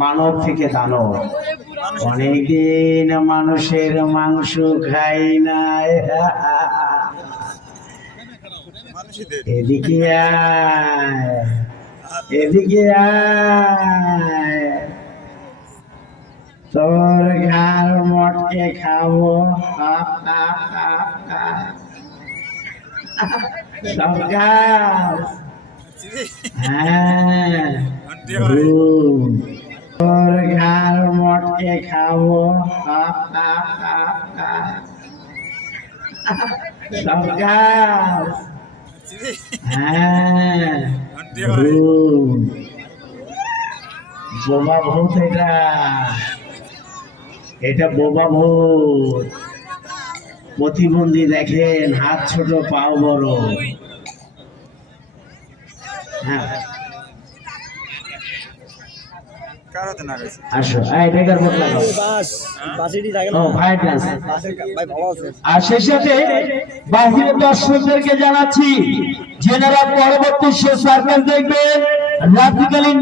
মানব থেকে দানব। অনেকদিন মানুষের মাংস খাই নাই। এদিকে এদিকে তোর ঘর মটকে খাব। হ্যাঁ। মটকে খাব সরকার হ্যাঁ। বোমা ভূত এটা এটা বোমা ভূত প্রতিবন্ধী দেখেন হাত ছোট পাও বড় হ্যাঁ আর সেই সাথে বাহিরের দর্শকদেরকে জানাচ্ছি যেনারা পরবর্তী শো সার্কাস দেখবেন রাত্রিকালীন